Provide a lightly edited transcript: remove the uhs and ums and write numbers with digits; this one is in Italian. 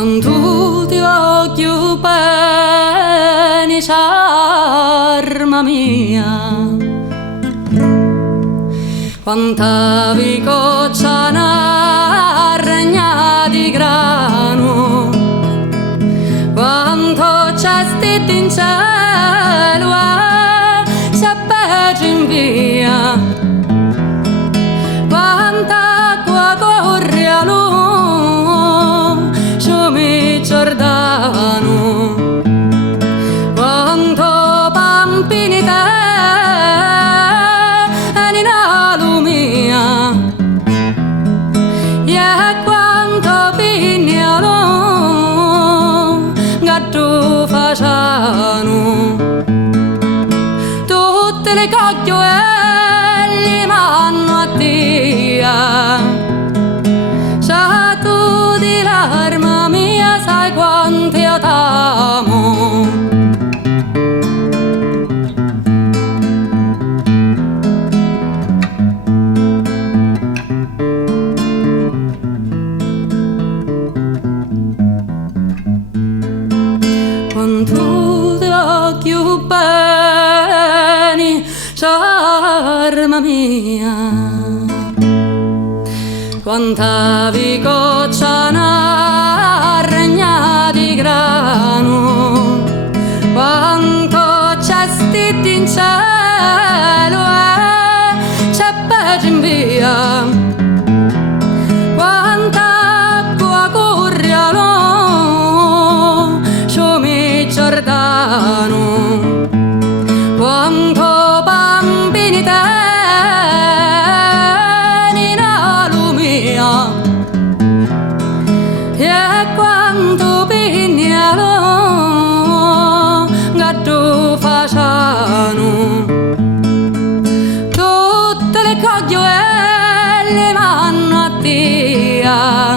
quanto ti voglio bene, charma mia, quanta vicoccia una regna di grano, quanto c'è stito in cielo, s'appeggia in via, quanta acqua corre a lungo, fiumi Giordano, quanto pampini te in lumia, e quanto pignolo gatto facciano, tutte le cogliueli m'hanno a dia, se tu di l'arma mia sai quanto io t'amo. Quanto ti voglio bene, charma mia, quanta vicoccia una regna di grano, quanto c'è stito in cielo c'è peggio in via, quanta acqua corre a lungo, fiumi Giordano, quanto bambini te in lumia, e quanto pignolo gatto facciano, tutte le cogliueli m'hanno a dia,